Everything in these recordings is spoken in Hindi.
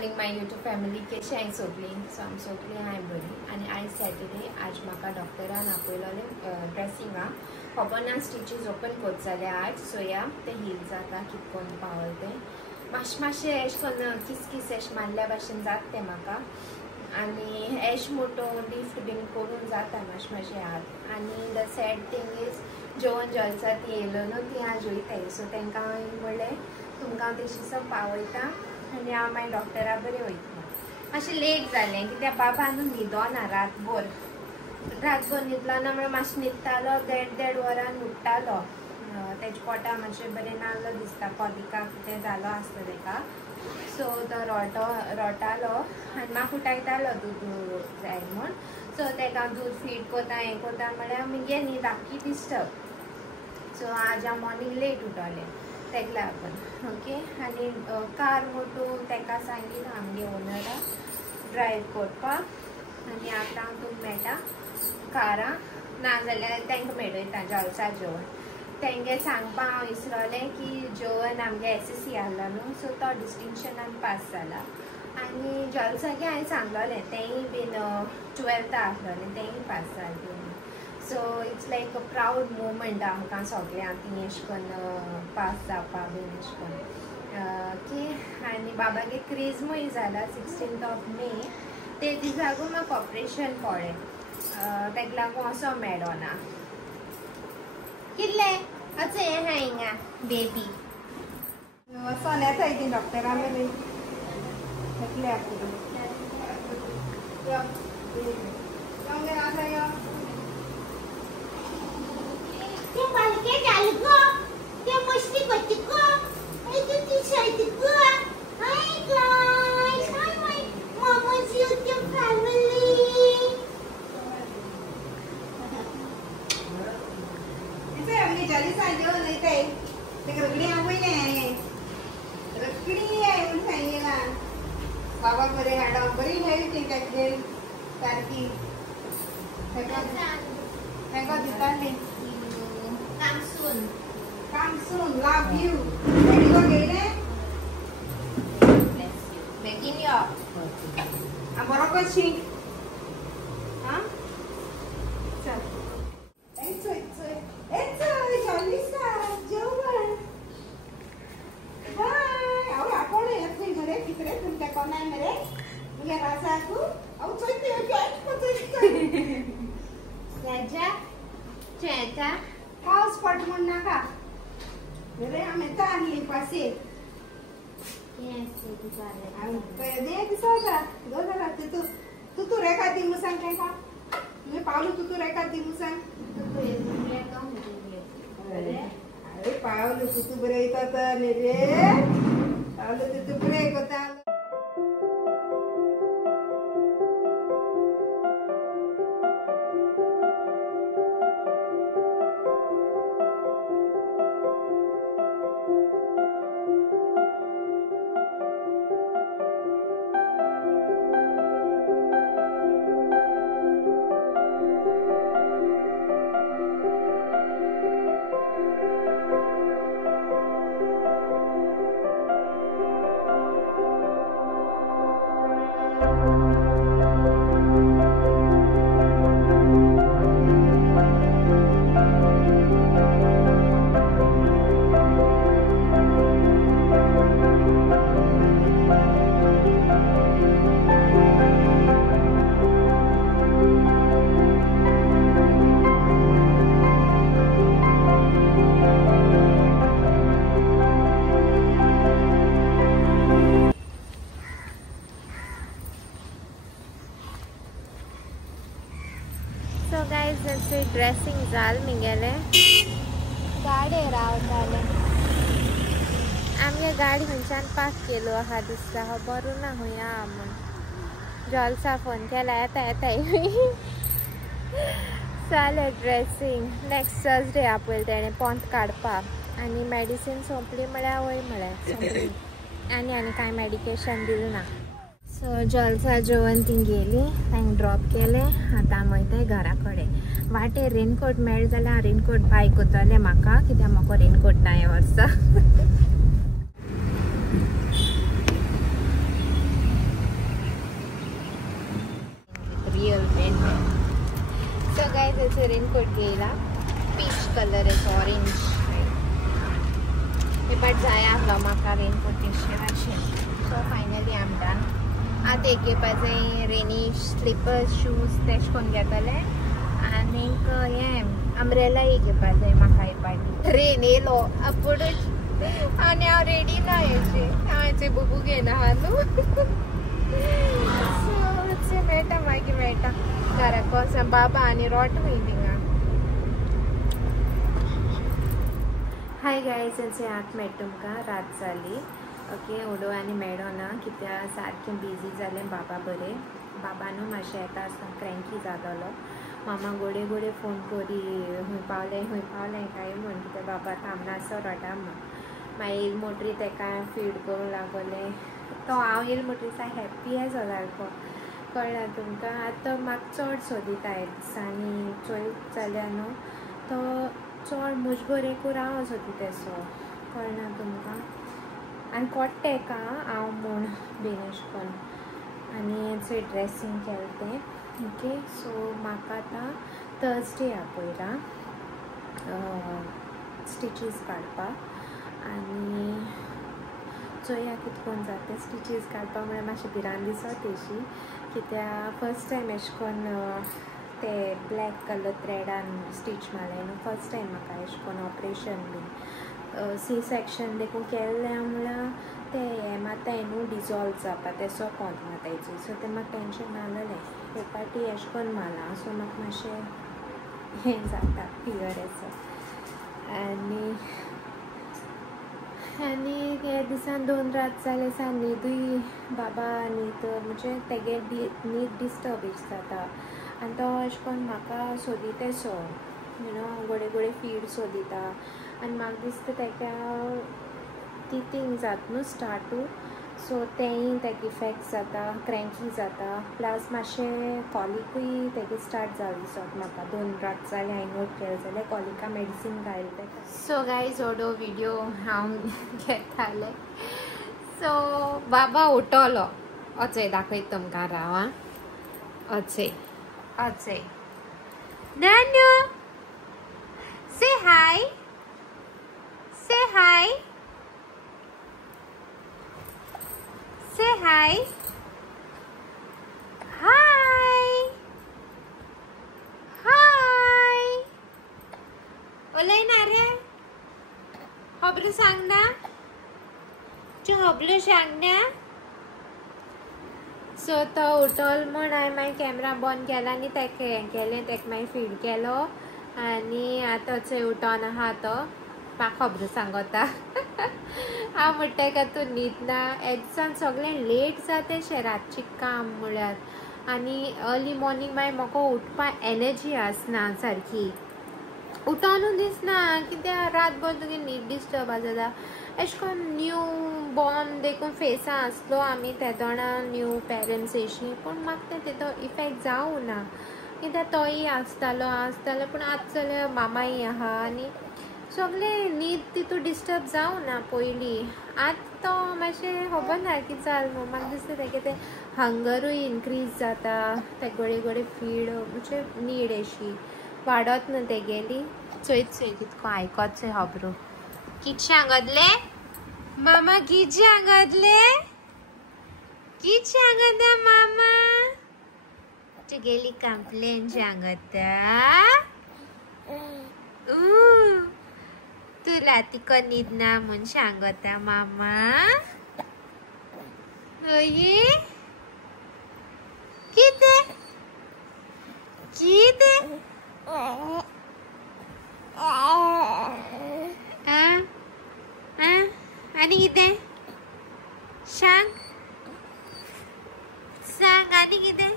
मॉर्निंग माय यूट्यूब फॅमिली कशी आहे सगळी. सो आम सगळी हाय बरी. आणि आज सॅटर्डे आज म्हाका डॉक्टरान आपयलोले ड्रेसिंगा खबर ना स्टिचीज ओपन कोत जाले आज. सो या ते हील जाता कितकोन पावल ते मातशें एश कोन्न किस एश मारल्या भाशेन जात ते म्हाका. आणि एश मोटो लिफ्ट बीन करून जाता मातशें हात. आणि द सॅड थिंग इज जेवण जलसा ती येयलो न्हू ती आज वयताय. सो तांकां म्हणलें तुमकां तेशी पावयता आनी हांव मागीर डॉक्टरा बरें वयता. मातशें लेट जालें कित्याक बाबा न्हू न्हिदोना रातभर न्हिदलो ना मातशें न्हिदतालो 1.5 वरान उठटालो. तेजे पोटा मातशें बरें नासलो दिसता कॉलिकाक कितें जालो आसता ताका. सो तो रोटालो आनी म्हाका उठयतालो दूद जाय म्हूण. सो ताका दूद फीड कोता हें कोता म्हळ्यार मुगे न्हीद आख्खी डिस्टर्ब. सो आज हांव मॉर्निंग लेट उठोलें तेका लागून. ओके. आनी कार मोटू ताका सांगिल्लो आमगे ओनराक ड्रायव करपाक. आनी आतां हांव तुका मेळटा कारां नाजाल्यार तांकां मेळयता जलसा जेवण. तेंगे सांगपा हांव विसरलें की जेवण आमगे SSC आहलो न्हू. सो तो डिस्टिंक्शनान पास जाला. आनी जलसागे हांवें सांगलोलें तेंय बीन 12th आहलोलें तेंय पास जालें. So it's like a proud movement आमकां सगळ्यांक ती अशें करून पास जावपा बीन अशें करून. ओके. आनी बाबागे क्रिजमूय जाला 16th मे. ते दिसाकूय म्हाका ऑपरेशन पडलें ताका लागून असो मेळो ना. कितले असो हें आहा हिंगा बेबी वचोन येताय ती डॉक्टरा मेरेन एकले ते बालके झाले गो ते मस्ती करते गो आई तू ती शाळेत गो. Hi guys hi my mom's YouTube family. इसे हमने जल्दी से जो नहीं थे ते रगड़ी आ गई ने रगड़ी है उन सांगेला बाबा बरे हाडा बरी हेल्थ ती काय सारखी हेगा दिताली. Come soon. Love you. Ready go गेले. Bless you. Begin yo. Amoroko chi. हाँ? चल. It's Jalisa. जेवण. Bye. आओ आपण येते घरे तिकडे तुमच्या कोणा मेरे. मुगे रासाकू. आओ चलते हो चलते. राजा. चेता. पाऊस पड म्हण नाका रे आम्ही तारली पासे दे दिसवता दोन राहते तू रेखा ती मुसांग काय का मी पावलो तू रेखा ती मुसांग अरे पावलो तू बरे येतात रे पावलो तू बरे येतात. So guys, जसे ड्रेसिंग जाल मिगेले गाडी रावताले आमगे गाडी खंयच्यान पास केलो आहा दिसता खबर ना हुया म्हूण. जलसा फोन केला येता जाले ड्रेसिंग. नेक्स्ट थर्सडे आपयल तेणें पोंत काडपाक आनी मेडिसीन सोंपली म्हळ्यार वय म्हळ्यार सोंपली आनी कांय मेडिकेशन दिलें ना. सो जलसा जेवण ती गेली तांकां ड्रॉप केलें. आतां हांव वयताय घरा कडेन. वाटेर रेनकोट मेळ जाल्यार हांव रेनकोट बाय कोत्तलें म्हाका कित्याक म्हाका रेनकोट ना हे वर्सा. पाट जाय आहलो म्हाका रेनकोट शिवाचे. So finally I am done. आतां एक घेवपा जाय रेनी स्लिपर्स शूज तेश कोन्न घेतले आनी हें अम्ब्रेला एक घेवपा जाय म्हाका हे पाटी. रेन येयलो आपुणूच आनी हांव रेडी ना हेचे हांवें बुबू घेयना हा न्हू. सो मेळटा मागीर मेळटा घरा कोसोन बाबा आनी रोट खंय थिंगा. हाय गायज आनी आतां मेळटा तुमकां रात जाली. ओके ओडो आनी मेळ्ळो ना कित्याक सारकें बिजी जालें. बाबा बरें बाबा न्हू मातशें येता आसतना क्रँकी जालोलो. मामा गोडे गोडे फोन करी खंय पावलें काय म्हण कित्याक बाबा थांबना आसो रोटा म्हण. मागीर येयले म्हणटरी तेका फीड करूंक लागलें. तो हांव येयले म्हणटरी सारको हॅप्पी असो सारको कळ्ळां तुमकां. आतां म्हाका चड सोदिता ह्या दिसांनी चोयत जाल्यार न्हू तो चड मुज बरें करून हांव सोदी तेसो कळ्ळां तुमकां. आनी कोट्टा एका हांव म्हूण बीन अशें करून आनी चोय ड्रेसींग केलें तें. ओके सो म्हाका आतां थर्सडे आपयलां स्टिचीस काडपाक आनी चोया कितें कोन्न जाता स्टिचीस काडपाक म्हळ्यार मातशें भिरांत दिसता तेशी कित्याक फर्स्ट टायम अशें करून ते ब्लॅक कलर थ्रेडान स्टीच मारलें न्हू. फर्स्ट टायम म्हाका अशें करून ऑपरेशन बीन सी सेक्शन देखून केल्लें म्हळ्यार ते हें माताय न्हू डिजॉल्व जावपा तेसो कोंत मातायचो. सो तें म्हाका टेंशन नाहलेलें. हे पाटी अशें करून मारलां सो म्हाका मातशें हें जाता फियर एसो. आनी हे दिसान 2 रात जाले सा न्हिदूय बाबा न्हीद म्हणजे तेगे न्हीद डिस्टर्ब जाता आनी तो अशें करून म्हाका सोदीत असो यू नो गोडे गोडे फीड सोदिता आनी म्हाका दिसता तेका तिथींग जाता न्हू स्टार्टू. सो तेंय तेका इफेक्ट जाता क्रँकी जाता प्लस मातशें कॉलिकूय तेगे स्टार्ट जालें दिसता म्हाका. 2 रात जालें हांवें नोट केलें जाल्यार कॉलिका मेडिसीन घायलें तेका. सो गायज ओडो विडियो हांव घेतालें. सो बाबा उठलो अचय दाखयता तुमकां राव आं. अचय नानू से हाय say hi ओलाय ना रे हबरू सांग ना तू हबरू सांग ना. सो तो उठल म्हण हांवें मागीर कॅमेरा बंद केला आनी तेका हें केलें तेका मागीर फीड केलो आनी आतां चोय उठोन आहा तो म्हाका खबरो सांगता. हांव म्हणटा का तूं न्हीद ना एग्जाम सगळें लेट जाता शें रातची काम म्हळ्यार आनी अर्ली मॉर्निंग मागीर म्हाका उठपाक एनर्जी आसना सारकी उठोनूच दिसना कित्याक रातभर तुगे न्हीद डिस्टर्ब जाता. अशें करून न्यू बॉर्न देखून फेसा आसलो आमी ते दोना न्यू पेरंट्स अशीं पूण म्हाका तेजो इफेक्ट जावं ना कित्याक तोय आसतालो पूण आतां जाल्यार मामाय आहा आनी सगळें न्हीद तितू डिस्टर्ब जावं ना पयलीं. आतां तो मातशें खबर ना कितें जालें न्हू म्हाका दिसता तेगे तें हंगरूय इनक्रीज जाता ते गोडे गोडे फीड म्हणजे नीड अशी वाडत न्हू तेगेली. चोयत कितको आयकोच खबरो कितें सांगतले मामा कितें सांगता मामा तुगेली कंप्लेन सांगता. तुला तिको न्हीद ना म्हूण सांगता मामा. कितें आनी कितें सांग आनी कितें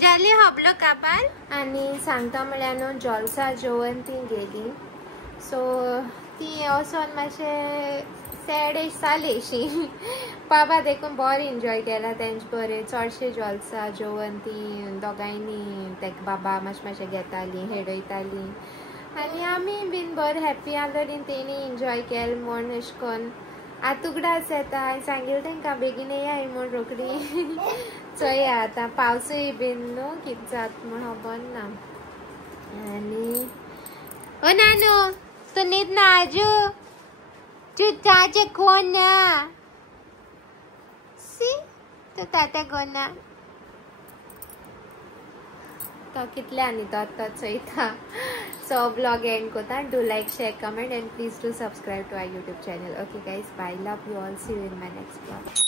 जालें हबलो काबार. आनी सांगता म्हळ्यार न्हू जॉल्सा जेवण ती गेली सो ती वचोन मातशें सॅड एश जाली अशी. बाबा देखून बरें एन्जॉय केला तेंचे बरें चडशे जॉल्सा जेवण ती दोगांयनी तेका बाबा मातशें घेतालीं हेडयतालीं आनी आमी बीन बरें हॅप्पी आहलोलीं तेणी एन्जॉय केलें म्हूण अशें करून. आतां उगडास येता हांवें सांगिल्लें तेंकां बेगीन येयाय म्हूण रोखडी. चोया आतां पावसूय बीन न्हू कितें जाता म्हूण खबर ना. आनी ओ नानू तूं न्हीद ना आजू तात्या कोणा सी तो तात्या कोणा तो कितले आनी तो आतां चोयता. सो ब्लॉग एंड कोता. Do like, share, comment and please do subscribe to our YouTube channel. Okay guys, bye, love you all, see you in my next vlog.